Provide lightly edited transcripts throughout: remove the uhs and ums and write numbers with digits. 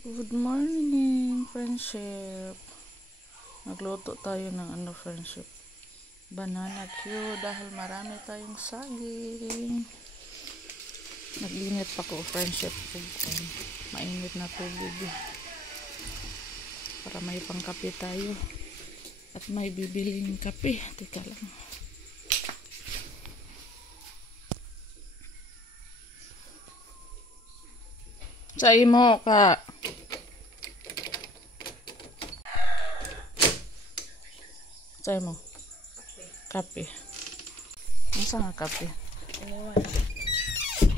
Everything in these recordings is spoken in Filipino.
Good morning, friendship. Nagluto tayo ng friendship. Banana cue dahil marami tayong saging. Nag-init pa ko, friendship. Mainit na tubig. Para may pangkape tayo. At may bibiling kape. Teka lang. Sa imo ka. Sa imo. Kape. Masa nga kape?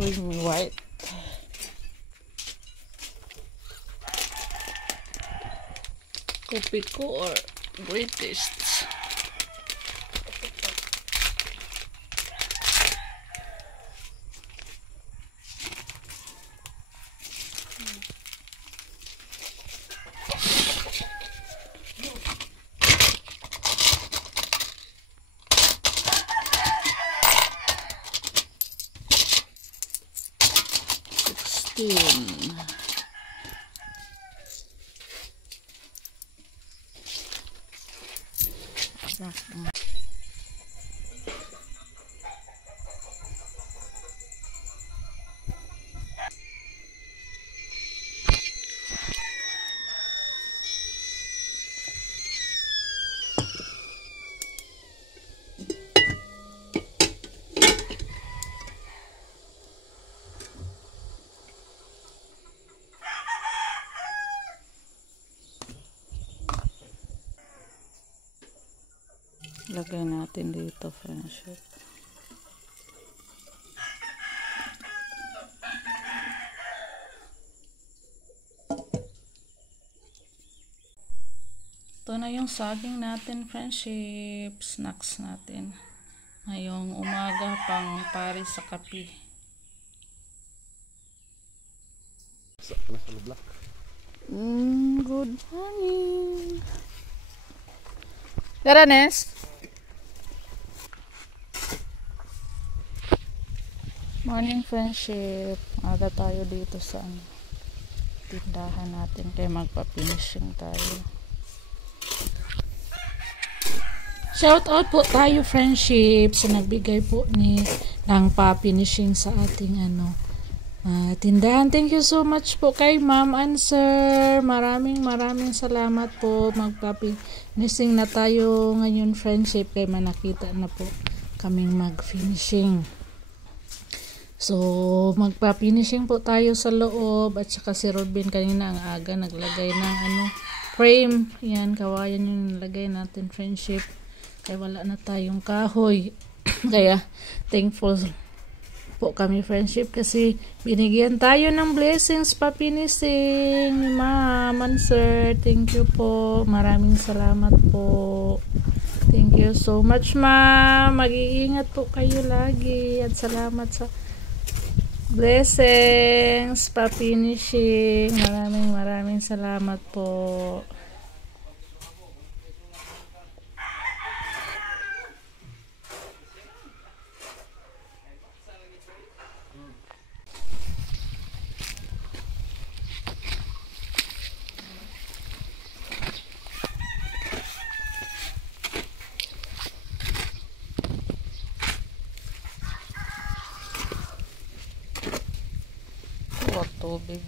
Uy, may white. Kopi ko or British? Lagay natin dito, friendship. Ito na yung saging natin, friendship. Snacks natin. Ngayong umaga pang pari sa kape. Good morning. Garanes? Morning, friendship. Aga tayo dito sa tindahan natin kaya magpa-finishing tayo. Shout out po tayo, friendship, sa nagbigay po ng pa-finishing sa ating tindahan. Thank you so much po kay Ma'am and Sir. Maraming salamat po. Magpa-finishing na tayo ngayon, friendship, kaya manakita na po kaming mag-finishing. So, magpa-finishing po tayo sa loob. At saka si Robin kanina ang aga naglagay ng frame. Yan, kawayan yung nilagay natin, friendship. Kaya wala na tayong kahoy. Kaya thankful po kami, friendship, kasi binigyan tayo ng blessings pa-finishing ni Ma'am and Sir. Thank you po. Maraming salamat po. Thank you so much, Ma'am. Mag-iingat po kayo lagi. At salamat sa blessings pa-finishing. Maraming salamat po. Tubig.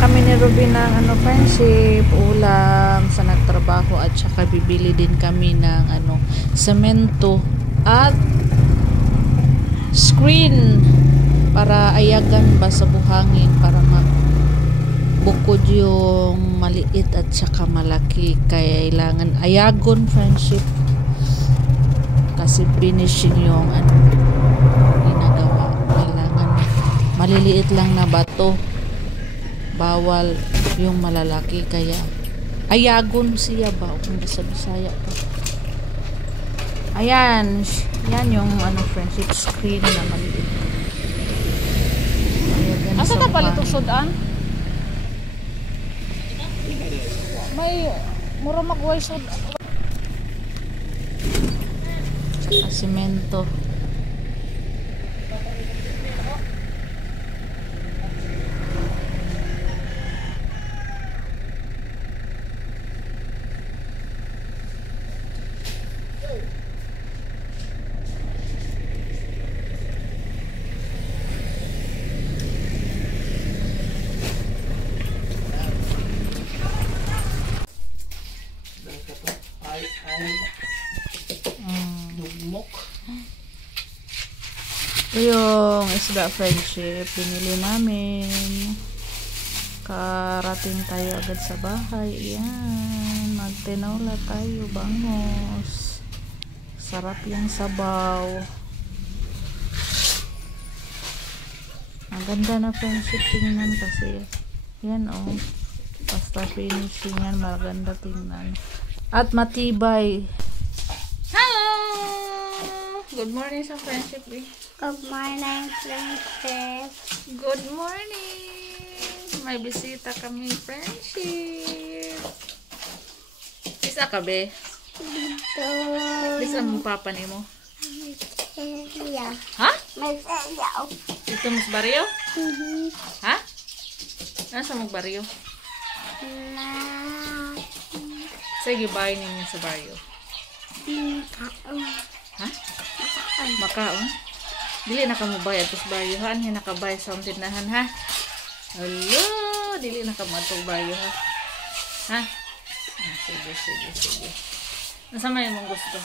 kami ni Ruby ng friendship, ulam sa nagtrabaho at saka bibili din kami ng semento at screen para ayagan ba sa buhangin para bukod yung maliit at saka malaki. Kailangan ayagon friendship kasi finishing yung ginagawa. Kailangan maliliit lang na bato, bawal yung malalaki, kaya ayagon siya ba kung sa Bisaya pa. Ayan, yan yung friendship screen na maliit. Asa ta pala itong sudan? May mura magway sudan. Tsaka simento. Ito yung isda friendship pinili namin. Karating tayo agad sa bahay. Yan, magtinola tayo, bangos. Sarap yung sabaw. Ang ganda na friendship tingnan kasi yan basta finishing yan, maganda tingnan at matibay. Hello! Good morning sa friendship. Good morning, friendship. Good morning! May bisita kami, friendship. Isa ka, be? Dito. Bisa mo papa ni mo? Yeah. Ha? May sayaw. Dito mo sa baryo? Ha? Nasa mo baryo? Na. Sige, bahay ninyo sa baryo. Ha? Makaon? Dili na ka mo bayad sa baryohan, hin nakabay sa tindahan, ha? Hello, dili na ka matong baryo, ha? Ha? Sige. Nasa may mong gusto?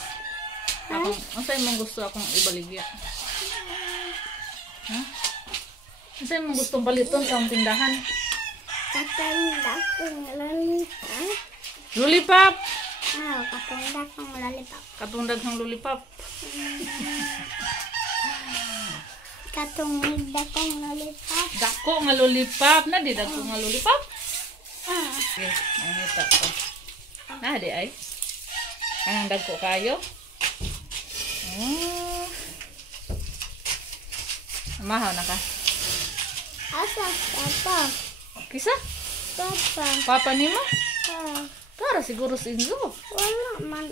Nasa mong gusto akong ibaligya? Ha? Nasa mong gustong baliton sa tindahan? Katanda kong lollipop. Lollipop! Katanda kong lollipop. Katundag ng lollipop. Katungida kong lollipop. Dako nga lollipop. Na di dako nga lollipop? Okay, nangita ko. Na di ay? Anong dagko kayo? Mahaw na ka? Asa, papa. Kisa? Papa. Papa ni mo? Ah. Para siguro si Enzo. Wala man.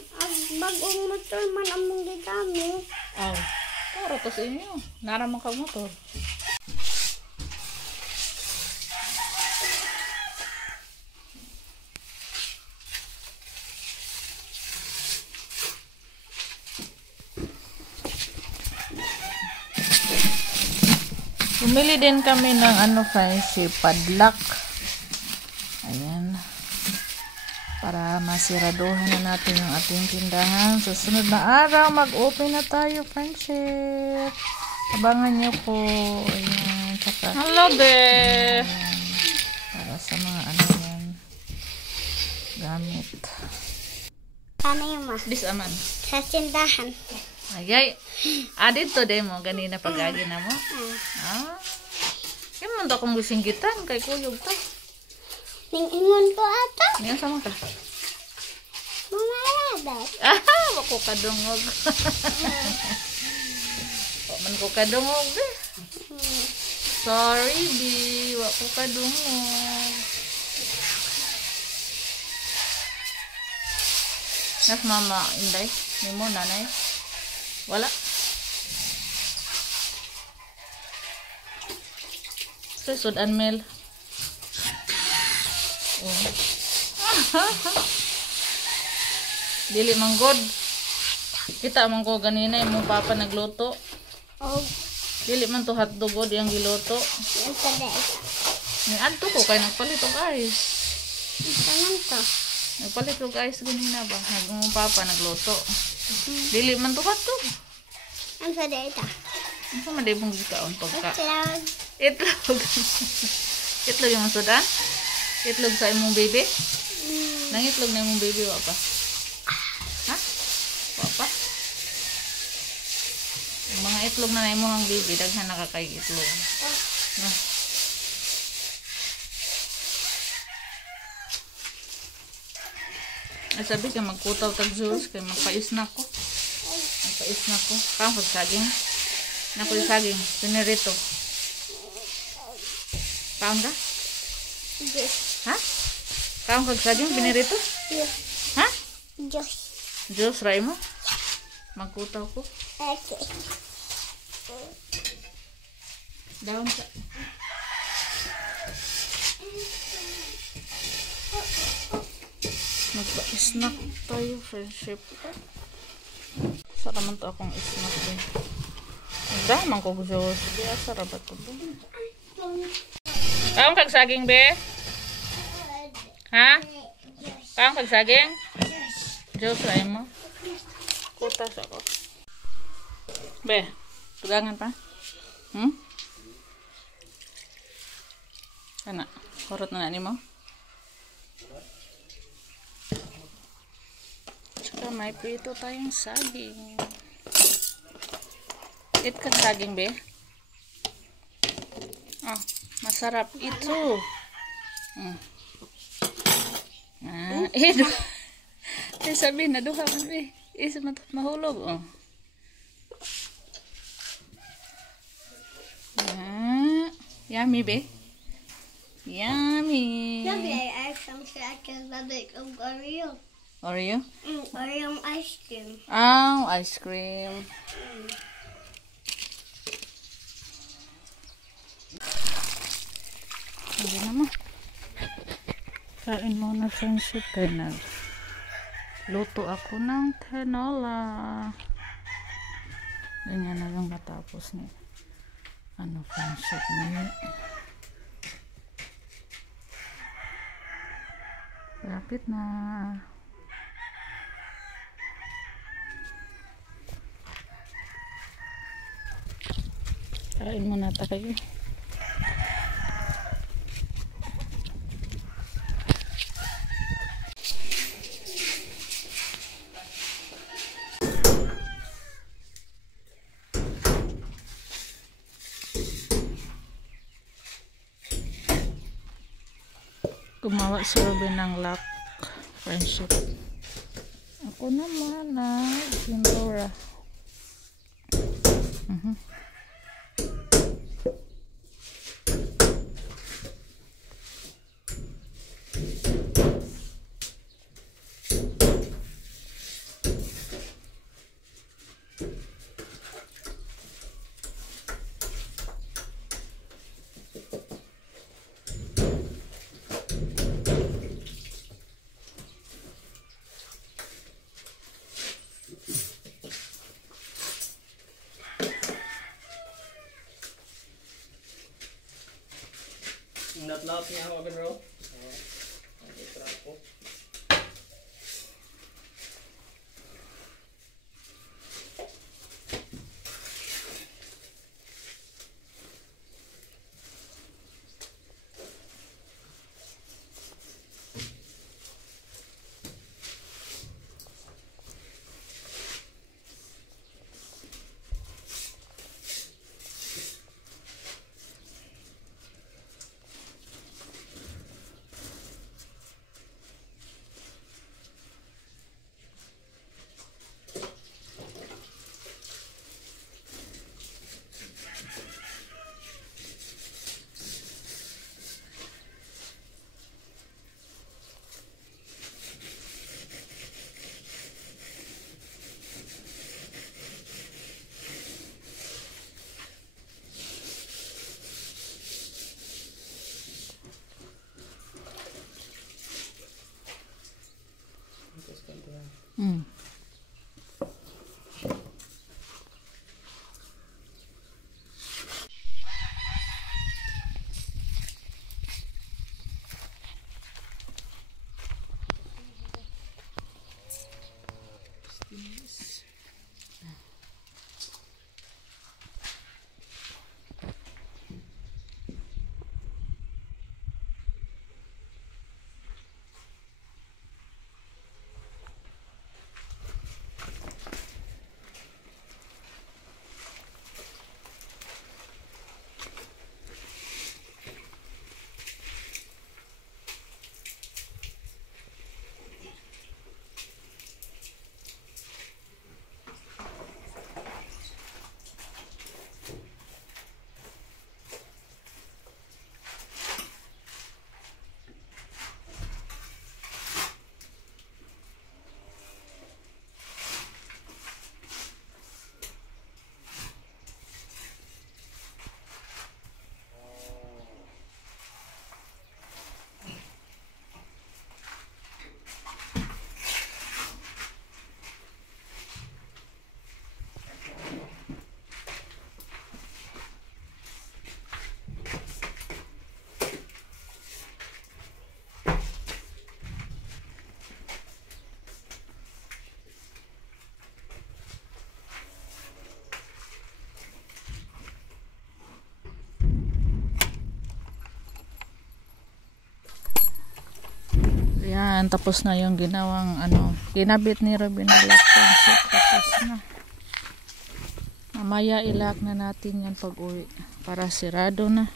Bagong motor man among gigamit. Oh. Para to sa inyo. Naramang ka motor. Bumili din kami ng friendship padlock. Ayan. Para masiraduhan na natin yung ating tindahan. Sa sunod na araw, mag-open na tayo, friendship. Abangan nyo po. Ayan. Tsaka, hello, be! Para sa mga yan. Gamit. Ano yung ma? This aman. Sa tindahan. Ayay. Dito din mo. Ganina pag-agi na mo. Yung mundo akong gisinggitan. Kay kuyog to. Ningingon ko ata. Ngayon sama ka. Mga rabat. Wako kadungog. Man ko kadungog eh. Sorry, di. Wako kadungog. Nas mama, inday. Nimo, nanay. Wala. Sudan Mel. Dili manggod. Kita man ko ganina imong papa nagluto. Oh. Dili man to hotdog yung giluto. Yung kada isa. Ni adto ko kay nagpalit og ice. Tanan to. Nagpalit og ice ganina ba? Nagmong papa nagluto. Dili man to kato. Ang sa data. Ano man day mong gikaon pagka? Itlog. Itlog. Itlog yung sudan? Itlog sa imong baby? Nang itlog na imong baby wa pa? Ha? Wa pa? Ang mga itlog na imong baby daghan na kay itlog. No. Ay sabi ka magkutaw tag juice kay magpais na ko. Magpais na ko. Kaon kag saging. Nakoy saging, pinirito. Kaon ka? Diyos. Ha? Kaon kag saging pinirito? Diyos. Ha? Diyos. Juice ray mo? Magkutaw ko. Okay. Daon ka. Magpa-snack tayo, friendship. Sara man to akong snack din. Daman ko juice. Di asara ba to? Kaon kag saging, be? Ha? Kaon kag saging? Juice ray mo? Kutas ako. Be, tugangan pa? Kana, kurot na ni mo? Tsaka may prito tayong saging. Eat ka saging, be? Oh, masarap ito. Sabi na duha man, be. Isa mahulog, oh. Yummy, be. Yummy. Sabi ay ice cream sa akin babalik ang Oreo. Oreo? Oreo ice cream. Ice cream. Hindi naman. Kain muna friendship kay luto ako ng tinola. Ganyan na lang matapos ni friendship ni. Lapit na. Kain muna tayo. Gumawa si Robin ng lock, friendship. Ako naman na Sinora. Lahat niya ako, bro. Ayan, tapos na yung ginawang ginabit ni Robin na lock friendship. Tapos na. Mamaya ilak na natin yan pag uwi para sirado na.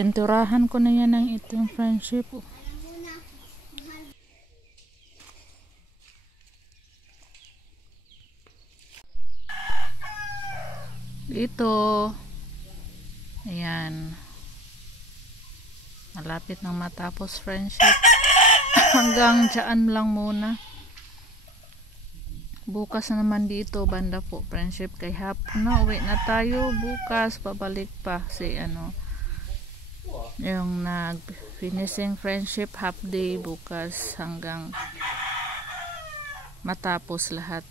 Pinturahan ko na yan ng itim friendship. Dito. Ayan. Malapit nang matapos friendship. Hanggang dyan lang muna. Bukas na naman dito banda po friendship. Kay hapon na uwi na tayo. Bukas pabalik pa si yung nag-finishing friendship half day bukas hanggang matapos lahat.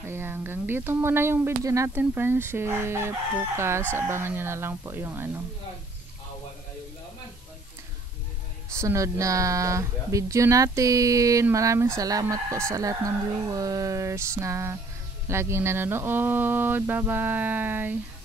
Kaya hanggang dito muna yung video natin friendship. Bukas abangan nyo na lang po yung sunod na video natin. Maraming salamat po sa lahat ng viewers na laging nanonood. Bye bye.